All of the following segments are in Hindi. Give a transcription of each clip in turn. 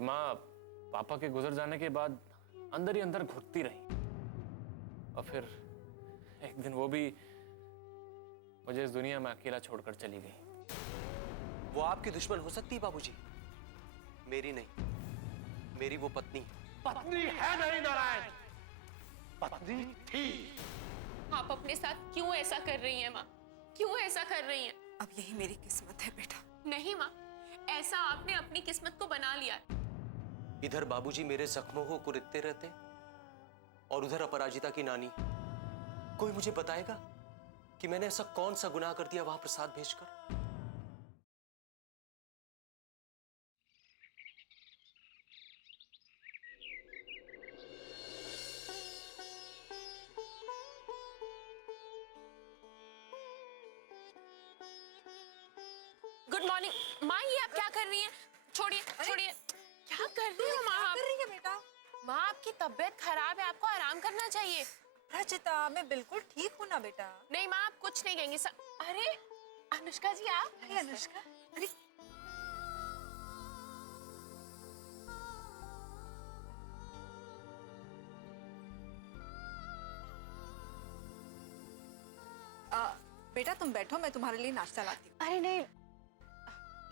और माँ पापा के गुजर जाने के बाद अंदर ही अंदर घुटती रही। और फिर एक दिन वो भी मुझे इस दुनिया में अकेला छोड़कर चली गई। वो आपकी दुश्मन हो सकती है बाबूजी, मेरी नहीं। मेरी वो पत्नी पत्नी है नहीं नारायण, पत्नी थी। आप अपने साथ क्यों ऐसा कर रही हैं माँ? क्यों ऐसा कर रही हैं? अब यही मेरी किस्मत है बेटा। नहीं माँ, ऐसा आपने अपनी किस्मत को बना लिया है। इधर बाबूजी मेरे जख्मों को कुरेदते रहते और उधर अपराजिता की नानी। कोई मुझे बताएगा कि मैंने ऐसा कौन सा गुनाह कर दिया वहां प्रसाद भेजकर? गुड मॉर्निंग माँ, ये आप क्या कर रही हैं? छोड़िए छोड़िए, क्या कर रही हो माँ आप? कर रही है बेटा? माँ आपकी तबीयत खराब है, आपको आराम करना चाहिए। रचिता, मैं बिल्कुल ठीक हूँ ना बेटा। नहीं माँ, आप कुछ नहीं कहेंगे सब। अरे अनुष्का जी आप? अरे अनुष्का, अरे बेटा तुम बैठो, मैं तुम्हारे लिए नाश्ता लाती हूँ। अरे नहीं,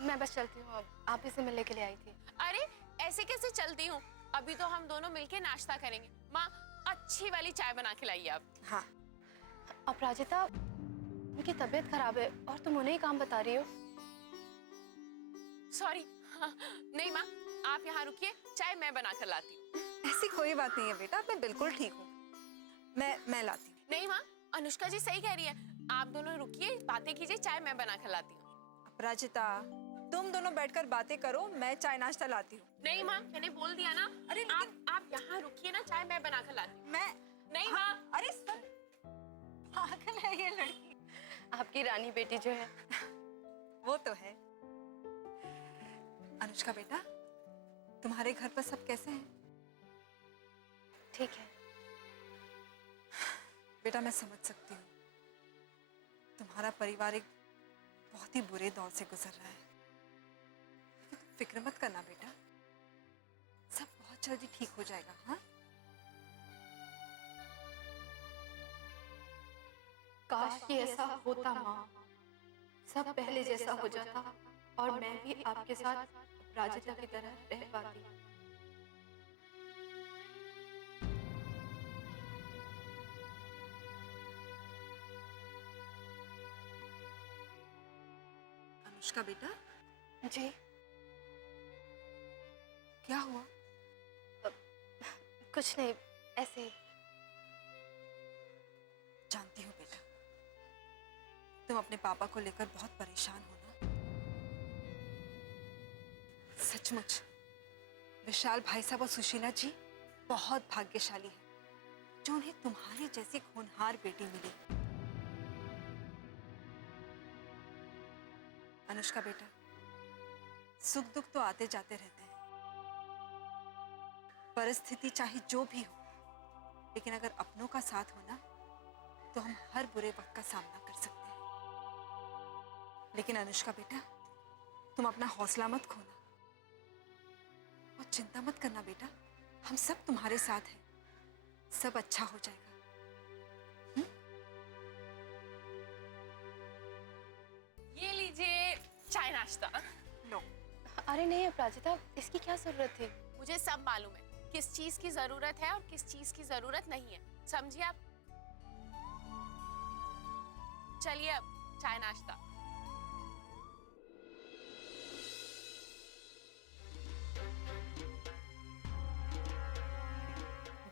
मैं बस चलती हूँ, अब आप ही से मिलने के लिए आई थी। अरे ऐसे कैसे चलती हूँ? अभी तो हम दोनों मिलके नाश्ता करेंगे। माँ अच्छी वाली चाय बना के लाइए आप। हाँ अपराजिता, उनकी तबीयत खराब है और तुम उन्हें ही काम बता रही हो। सॉरी। नहीं माँ, आप यहाँ रुकिए, चाय मैं बना कर लाती हूँ। ऐसी कोई बात नहीं है बेटा, मैं बिल्कुल ठीक हूँ। मैं लाती हूँ। नहीं माँ, अनुष्का जी सही कह रही है। आप दोनों रुकिए, बातें कीजिए, चाय मैं बना कर लाती हूँ। अपराजिता, तुम दोनों बैठकर बातें करो, मैं चाय नाश्ता लाती हूँ। नहीं माँ, मैंने बोल दिया ना। अरे आप यहाँ रुकिए ना, चाय मैं बना कर लाती हूँ। मैं नहीं हाँ, माँ। अरे सुन, पागल है ये लड़की। आपकी रानी बेटी जो है। वो तो है। अनुष्का बेटा, तुम्हारे घर पर सब कैसे हैं? ठीक है बेटा, मैं समझ सकती हूँ, तुम्हारा परिवार एक बहुत ही बुरे दौर से गुजर रहा है। फिक्र मत करना बेटा, सब बहुत जल्दी ठीक हो जाएगा। हाँ, काश ये ऐसा होता माँ, सब पहले जैसा हो जाता और मैं भी आपके साथ राजिता की तरह रह पाती। अनुष्का बेटा, जी क्या हुआ? कुछ नहीं, ऐसे ही। जानती हूँ बेटा, तुम अपने पापा को लेकर बहुत परेशान हो ना। सचमुच विशाल भाई साहब और सुशीला जी बहुत भाग्यशाली हैं जो उन्हें तुम्हारी जैसी होनहार बेटी मिली। अनुष्का बेटा, सुख दुख तो आते जाते रहते हैं, परिस्थिति चाहे जो भी हो, लेकिन अगर अपनों का साथ हो ना तो हम हर बुरे वक्त का सामना कर सकते हैं। लेकिन अनुष्का बेटा, तुम अपना हौसला मत खोना और चिंता मत करना बेटा, हम सब तुम्हारे साथ हैं, सब अच्छा हो जाएगा। ये लीजिए चाय नाश्ता। लो। अरे नहीं अपराजिता, इसकी क्या जरूरत थी? मुझे सब मालूम है किस चीज की जरूरत है और किस चीज की जरूरत नहीं है, समझिए आप। चलिए अब चाय नाश्ता।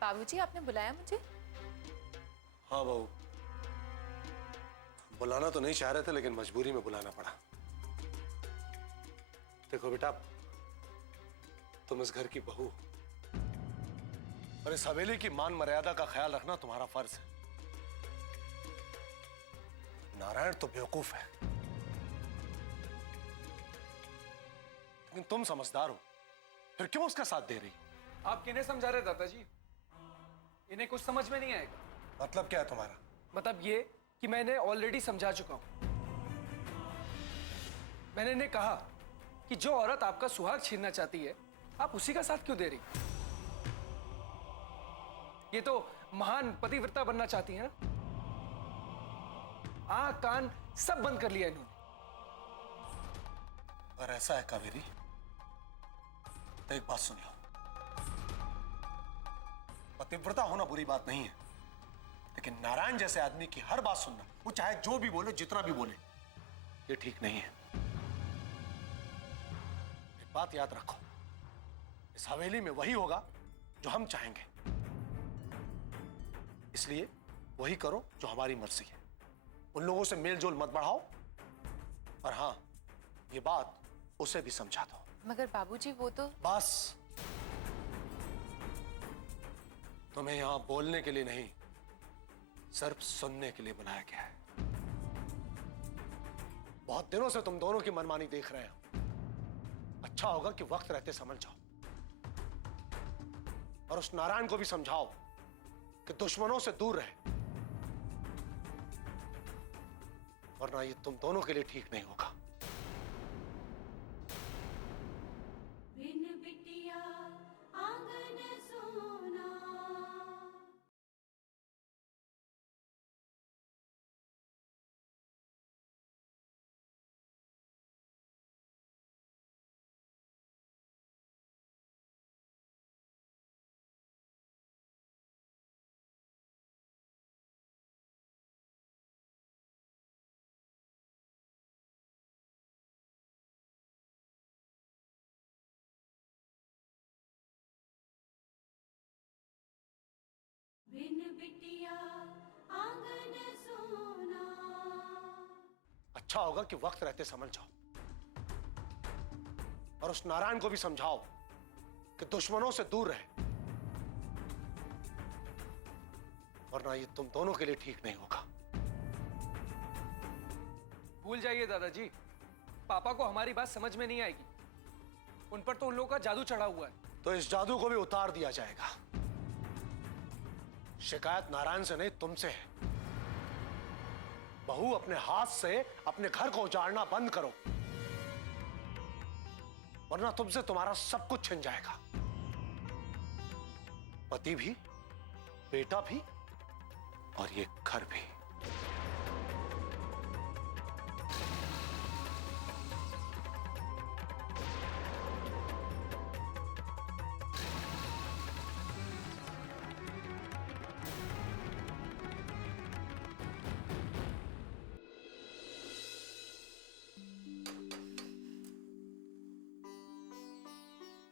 बाबूजी, आपने बुलाया मुझे? हाँ बहू, बुलाना तो नहीं चाह रहे थे लेकिन मजबूरी में बुलाना पड़ा। देखो बेटा, तुम इस घर की बहू हो और इस हवेली की मान मर्यादा का ख्याल रखना तुम्हारा फर्ज है। नारायण तो बेवकूफ है, लेकिन तुम समझदार हो, फिर क्यों उसका साथ दे रही? आप किन्हें समझा रहे दादाजी? इन्हें कुछ समझ में नहीं आएगा। मतलब क्या है तुम्हारा? मतलब ये कि मैंने ऑलरेडी समझा चुका हूं। मैंने इन्हें कहा कि जो औरत आपका सुहाग छीनना चाहती है आप उसी का साथ क्यों दे रही? ये तो महान पतिव्रता बनना चाहती है ना? आंख कान सब बंद कर लिया इन्होंने। अगर ऐसा है कावेरी तो एक बात सुन लो, पतिव्रता होना बुरी बात नहीं है, लेकिन नारायण जैसे आदमी की हर बात सुनना, वो चाहे जो भी बोले, जितना भी बोले, ये ठीक नहीं है। एक बात याद रखो, इस हवेली में वही होगा जो हम चाहेंगे, इसलिए वही करो जो हमारी मर्जी है। उन लोगों से मेल जोल मत बढ़ाओ, और हां, ये बात उसे भी समझा दो। मगर बाबूजी वो तो बस, तुम्हें यहां बोलने के लिए नहीं, सिर्फ सुनने के लिए बुलाया गया है। बहुत दिनों से तुम दोनों की मनमानी देख रहे हैं। अच्छा होगा कि वक्त रहते समझ जाओ, और उस नारायण को भी समझाओ कि दुश्मनों से दूर रहे, वरना ये तुम दोनों के लिए ठीक नहीं होगा। अच्छा होगा कि वक्त रहते समझ जाओ, और उस नारायण को भी समझाओ कि दुश्मनों से दूर रहे, वरना ये तुम दोनों के लिए ठीक नहीं होगा। भूल जाइए दादाजी, पापा को हमारी बात समझ में नहीं आएगी। उन पर तो उन लोगों का जादू चढ़ा हुआ है। तो इस जादू को भी उतार दिया जाएगा। शिकायत नारायण से नहीं, तुमसे है। बहू, अपने हाथ से अपने घर को उजाड़ना बंद करो, वरना तुमसे तुम्हारा सब कुछ छिन जाएगा, पति भी, बेटा भी, और ये घर भी।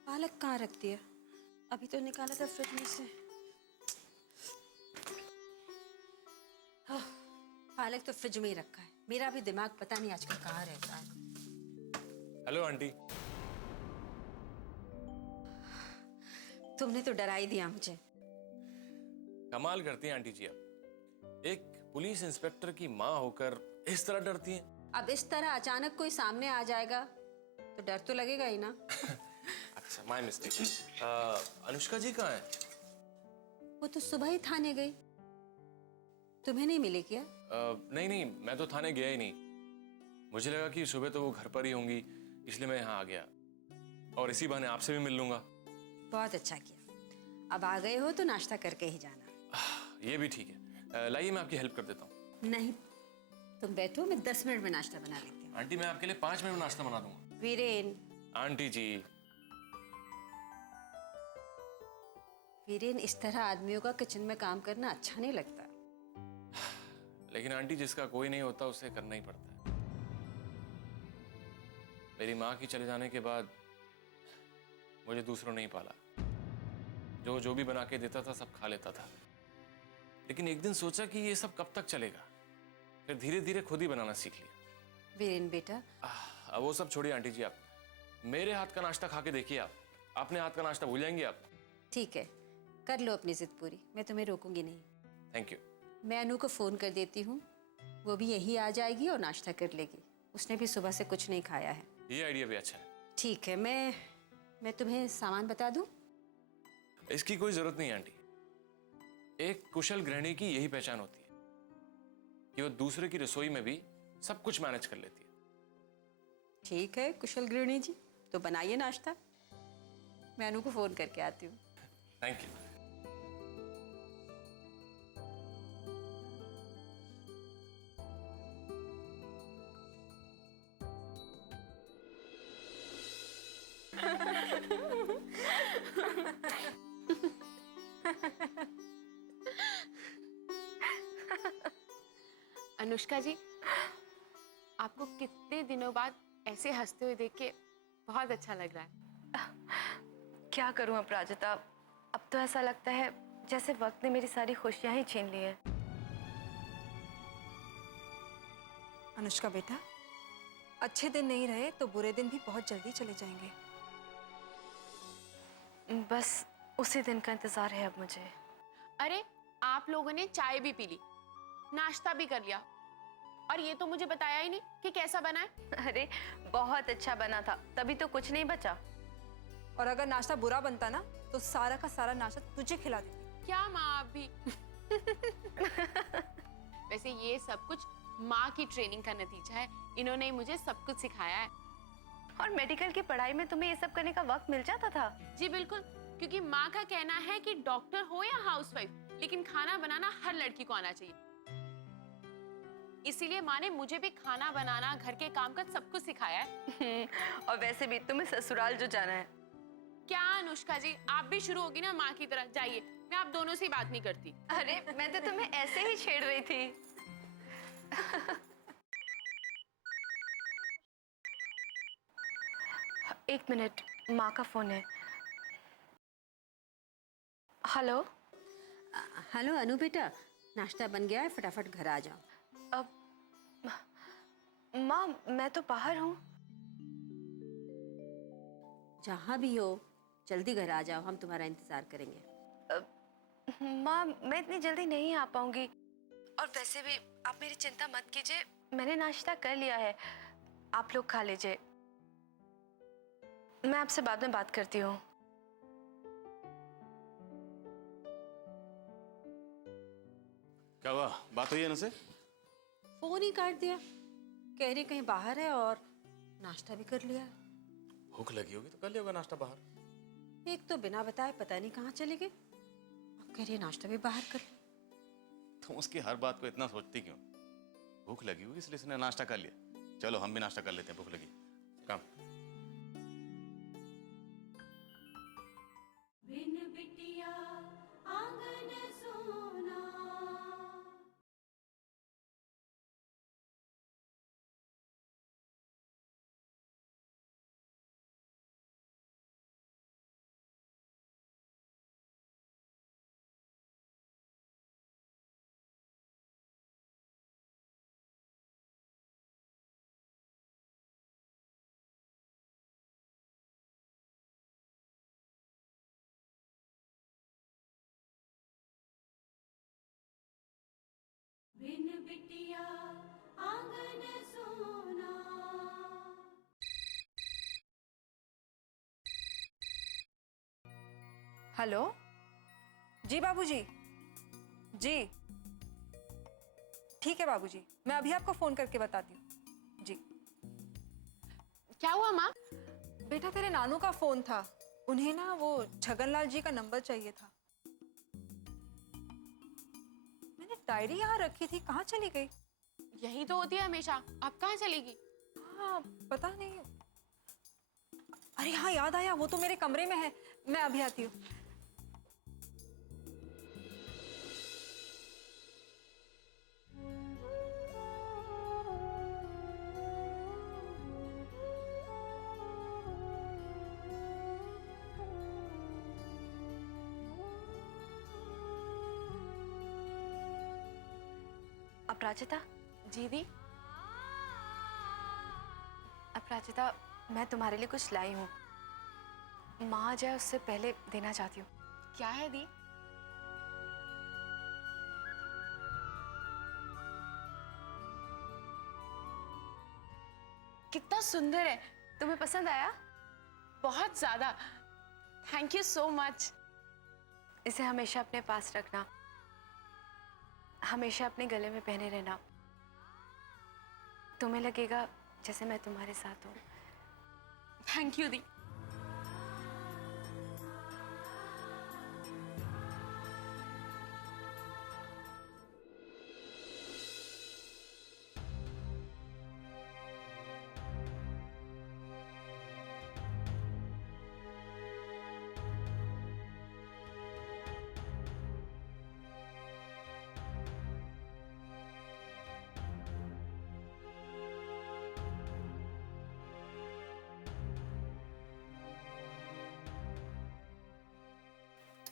पालक कहाँ रख दिया? अभी तो निकाला था फ्रिज में से। हाँ, पालक तो फ्रिज में ही रखा है। मेरा भी दिमाग पता नहीं आजकल कहाँ रहता है। Hello aunty. तुमने तो डरा ही दिया मुझे। कमाल करती हैं आंटी जी आप। एक पुलिस इंस्पेक्टर की माँ होकर इस तरह डरती हैं। अब इस तरह अचानक कोई सामने आ जाएगा तो डर तो लगेगा ही ना। अच्छा, माय मिस्टेक। अनुष्का जी कहाँ है? वो तो सुबह ही थाने गई। तुम्हें नहीं मिले क्या? नहीं नहीं, मैं तो थाने गया ही नहीं। मुझे लगा कि सुबह तो वो घर पर ही होंगी, इसलिए मैं यहाँ आ गया, और इसी बहाने आपसे भी मिल लूंगा। बहुत अच्छा किया। अब आ गए हो तो नाश्ता करके ही जाना। ये भी ठीक है। लाइए, मैं आपकी हेल्प कर देता हूँ। नहीं, तुम बैठो, मैं 10 मिनट में नाश्ता बना लेती हूँ। आंटी, मैं आपके लिए 5 मिनट में नाश्ता बना दूंगा। वीरेन, आंटी जी। वीरेन, इस तरह आदमियों का किचन में काम करना अच्छा नहीं लगता। लेकिन आंटी, जिसका कोई नहीं होता उसे करना ही पड़ता है। मेरी माँ की चले जाने के बाद मुझे दूसरों ने ही पाला। जो भी बना के देता था सब खा लेता था, लेकिन एक दिन सोचा कि ये सब कब तक चलेगा, फिर धीरे धीरे खुद ही बनाना सीख लिया। वीरेन बेटा, अब वो सब छोड़िए आंटी जी, आप मेरे हाथ का नाश्ता खा के देखिए। आप अपने हाथ का नाश्ता भूल जाएंगे आप। ठीक है, कर लो अपनी जिद पूरी, मैं तुम्हें रोकूंगी नहीं। Thank you. मैं अनु को फोन कर देती हूँ, वो भी यही आ जाएगी और नाश्ता कर लेगी। उसने भी सुबह से कुछ नहीं खाया है। ये आइडिया भी अच्छा है। ठीक है, मैं तुम्हें सामान बता दूँ? इसकी कोई जरूरत नहीं आंटी। एक कुशल गृहिणी की यही पहचान होती है कि वो दूसरे की रसोई में भी सब कुछ मैनेज कर लेती है। ठीक है कुशल गृहिणी जी, तो बनाइए नाश्ता। मैं अनु को फोन करके आती हूँ। Thank you. अनुष्का जी, आपको कितने दिनों बाद ऐसे हंसते हुए देख के बहुत अच्छा लग रहा है। क्या करूं अपराजिता, अब तो ऐसा लगता है जैसे वक्त ने मेरी सारी खुशियां ही छीन ली हैं। अनुष्का बेटा, अच्छे दिन नहीं रहे तो बुरे दिन भी बहुत जल्दी चले जाएंगे। बस उसी दिन का इंतजार है अब मुझे। अरे आप लोगों ने चाय भी पी ली, नाश्ता भी कर लिया, और ये तो मुझे बताया ही नहीं कि कैसा बना है। अरे बहुत अच्छा बना था, तभी तो कुछ नहीं बचा। और अगर नाश्ता बुरा बनता ना तो सारा का सारा नाश्ता तुझे खिला देती। क्या माँ आप भी? वैसे ये सब कुछ माँ की ट्रेनिंग का नतीजा है, इन्होंने ही मुझे सब कुछ सिखाया है। और मेडिकल की पढ़ाई में तुम्हें ये सब करने का वक्त मिल जाता था? जी बिल्कुल, क्योंकि माँ का कहना है कि डॉक्टर हो या हाउसवाइफ, लेकिन खाना बनाना हर लड़की को आना चाहिए। इसीलिए माँ ने मुझे भी खाना बनाना, घर के काम का सब कुछ सिखाया है। और वैसे भी तुम्हें ससुराल जो जाना है। क्या अनुष्का जी, आप भी शुरू होगी ना माँ की तरह? जाइए, मैं आप दोनों से बात नहीं करती। अरे मैं तो तुम्हें ऐसे ही छेड़ रही थी। एक मिनट, माँ का फोन है। हेलो। हेलो अनु बेटा, नाश्ता बन गया है, फटाफट घर आ जाओ। अब माँ, मैं तो बाहर हूँ। जहाँ भी हो जल्दी घर आ जाओ, हम तुम्हारा इंतजार करेंगे। माँ, मैं इतनी जल्दी नहीं आ पाऊंगी। और वैसे भी आप मेरी चिंता मत कीजिए, मैंने नाश्ता कर लिया है, आप लोग खा लीजिए। मैं आपसे बाद में बात करती हूँ। क्या हुआ, बात हुई है उनसे? फोन ही काट दिया, कह रही कहीं बाहर है और नाश्ता भी कर लिया। भूख लगी होगी तो कर लिया होगा नाश्ता बाहर। एक तो बिना बताए पता नहीं कहाँ चले गए, अब कह रही नाश्ता भी बाहर कर लिया। तुम उसकी हर बात को इतना सोचती क्यों? भूख लगी होगी इसलिए उसने नाश्ता कर लिया। चलो हम भी नाश्ता कर लेते हैं, भूख लगी। काम। हेलो जी बाबूजी। जी ठीक है बाबूजी, मैं अभी आपको फोन करके बताती हूँ। जी। क्या हुआ माँ? बेटा तेरे नानू का फोन था, उन्हें ना वो छगनलाल जी का नंबर चाहिए था। मैंने डायरी यहाँ रखी थी, कहाँ चली गई? यही तो होती है हमेशा, अब कहाँ चलेगी? हाँ पता नहीं। अरे हाँ याद आया, वो तो मेरे कमरे में है, मैं अभी आती हूँ। अपराजिता। जी दी। अपराजिता, मैं तुम्हारे लिए कुछ लाई हूँ। माँ आ जाए उससे पहले देना चाहती हूँ। क्या है दी? कितना सुंदर है, तुम्हें पसंद आया? बहुत ज्यादा। Thank you so much. इसे हमेशा अपने पास रखना, हमेशा अपने गले में पहने रहना। तुम्हें लगेगा जैसे मैं तुम्हारे साथ हूँ। थैंक यू दी।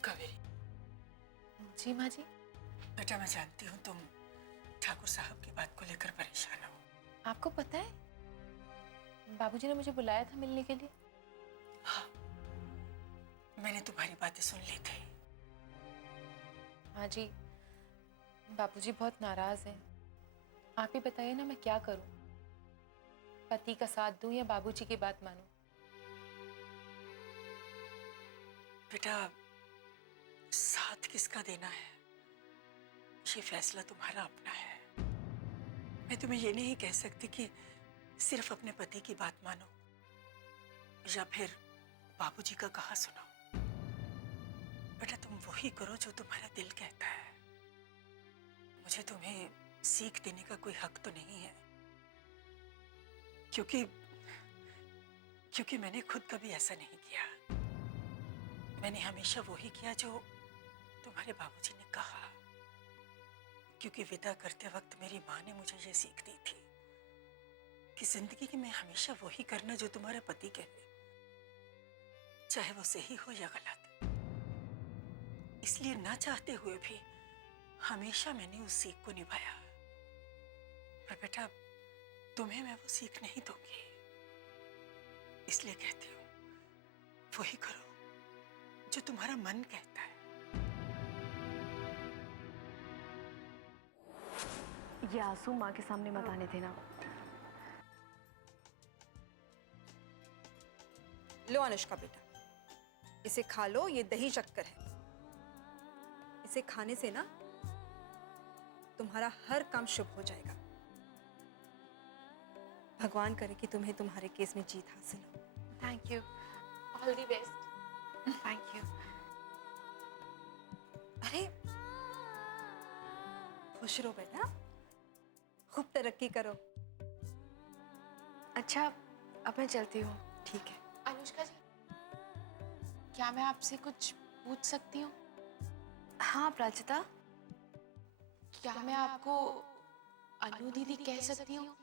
कावेरी, जी माँ जी। बेटा मैं जानती हूँ तुम ठाकुर साहब की बात को लेकर परेशान हो। आपको पता है बाबूजी ने मुझे बुलाया था मिलने के लिए। हाँ, मैंने तुम्हारी बातें सुन ली थी। हाँ जी, बाबूजी बहुत नाराज हैं। आप ही बताइए ना मैं क्या करूं, पति का साथ दूं या बाबूजी की बात मानूं? बेटा साथ किसका देना है ये फैसला तुम्हारा अपना है। मैं तुम्हें ये नहीं कह सकती कि सिर्फ अपने पति की बात मानो या फिर बाबूजी का कहा सुनो। बेटा तुम वही करो जो तुम्हारा दिल कहता है। मुझे तुम्हें सीख देने का कोई हक तो नहीं है, क्योंकि मैंने खुद कभी ऐसा नहीं किया। मैंने हमेशा वही किया जो तुम्हारे बाबूजी ने कहा, क्योंकि विदा करते वक्त मेरी माँ ने मुझे ये सीख दी थी कि जिंदगी में हमेशा वही करना जो तुम्हारा पति कहे, चाहे वो सही हो या गलत। इसलिए ना चाहते हुए भी हमेशा मैंने उस सीख को निभाया। पर बेटा तुम्हें मैं वो सीख नहीं दूंगी, इसलिए कहती हूँ वही करो जो तुम्हारा मन कहता है। ये आंसू माँ के सामने मत आने देना। लो अनुष्का बेटा, इसे खा लो, ये दही शक्कर है। इसे खाने से ना तुम्हारा हर काम शुभ हो जाएगा। भगवान करे कि तुम्हें तुम्हारे केस में जीत हासिल हो। Thank you, all the best. Thank you. अरे खुश रहो बेटा, खूब तरक्की करो। अच्छा अब मैं चलती हूँ। ठीक है। अनुष्का जी, क्या मैं आपसे कुछ पूछ सकती हूँ? हाँ प्राचिता, क्या मैं आपको अनु दीदी कह सकती हूँ?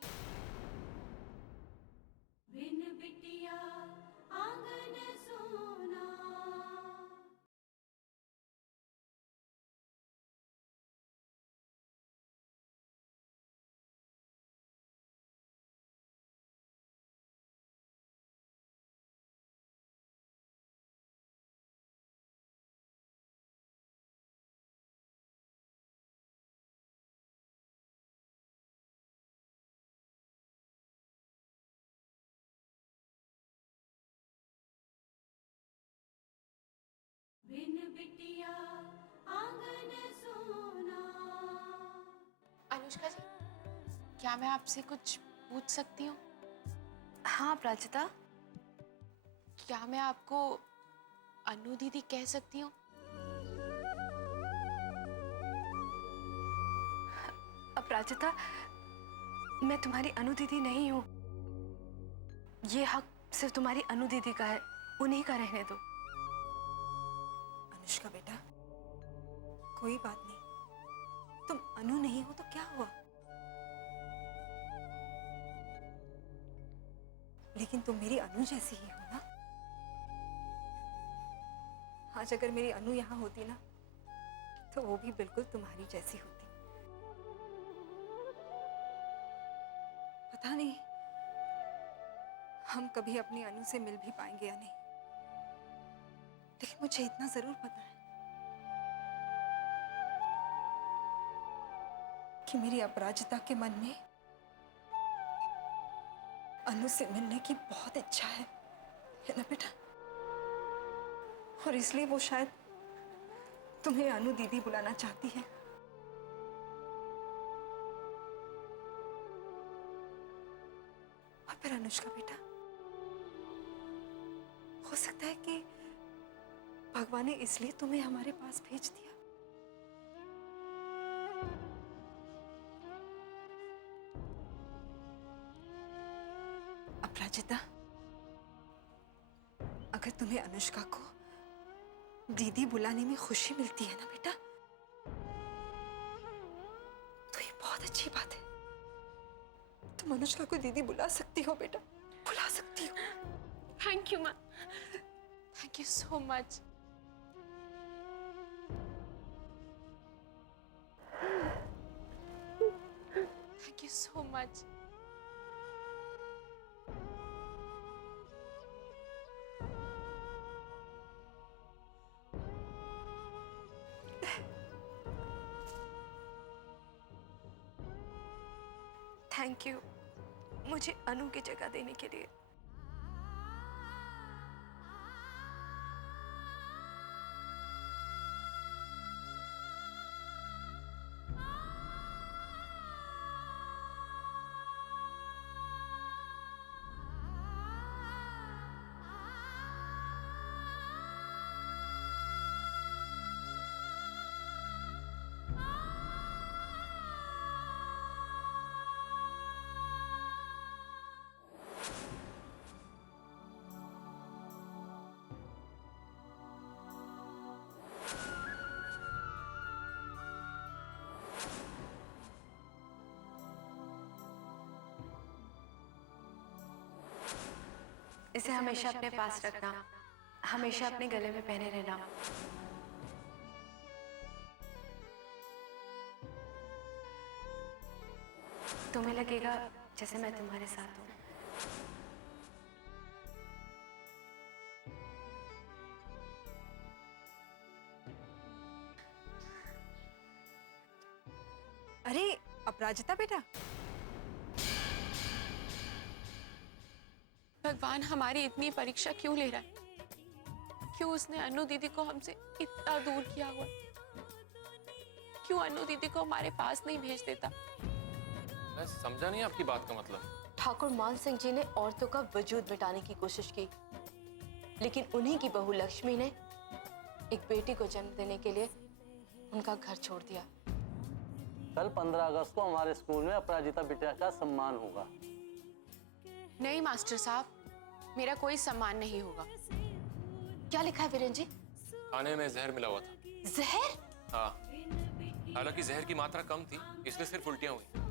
अनुष्का जी, क्या मैं आपसे कुछ पूछ सकती हूँ? हाँ प्राचिता, क्या मैं आपको अनु दीदी कह सकती हूँ? प्राचिता मैं तुम्हारी अनु दीदी नहीं हूँ। ये हक सिर्फ तुम्हारी अनु दीदी का है, उन्हीं का रहने दो। अनुष्का बेटा कोई बात नहीं, तुम अनु नहीं हो तो क्या हुआ, लेकिन तुम मेरी अनु जैसी ही हो ना। आज अगर मेरी अनु यहाँ होती ना तो वो भी बिल्कुल तुम्हारी जैसी होती। पता नहीं हम कभी अपनी अनु से मिल भी पाएंगे या नहीं, लेकिन मुझे इतना जरूर पता है कि मेरी अपराजिता के मन में अनु से मिलने की बहुत इच्छा है ना बेटा? और इसलिए वो शायद तुम्हें अनु दीदी बुलाना चाहती है। और फिर अनुष्का बेटा, हो सकता है कि भगवान ने इसलिए तुम्हें हमारे पास भेज दिया। अपराजिता, अगर तुम्हें अनुष्का को दीदी बुलाने में खुशी मिलती है ना बेटा, तो ये बहुत अच्छी बात है। तुम अनुष्का को दीदी बुला सकती हो बेटा, बुला सकती हो। थैंक यू माँ, thank you so much. Much. Thank you मुझे अनु की जगह देने के लिए। इसे हमेशा अपने पास रखना, हमेशा अपने गले में पहने रहना। तुम्हें लगेगा जैसे मैं तुम्हारे साथ हूँ। अरे अपराजिता बेटा, भगवान हमारी इतनी परीक्षा क्यों ले रहा है? क्यों उसने अनु दीदी को हमसे इतना दूर किया हुआ? क्यों अनु दीदी को हमारे पास नहीं भेज देता? मैं समझा नहीं आपकी बात का मतलब। ठाकुर मान सिंह जी ने औरतों का वजूद मिटाने की कोशिश की, लेकिन उन्हीं की बहू लक्ष्मी ने एक बेटी को जन्म देने के लिए उनका घर छोड़ दिया। कल 15 अगस्त को हमारे स्कूल में अपराजिता बिटिया का सम्मान होगा। नहीं मास्टर साहब, मेरा कोई सम्मान नहीं होगा। क्या लिखा है वीरेन जी? खाने में जहर मिला हुआ था। जहर? हाँ, हालांकि जहर की मात्रा कम थी, इसलिए सिर्फ उल्टियां हुई।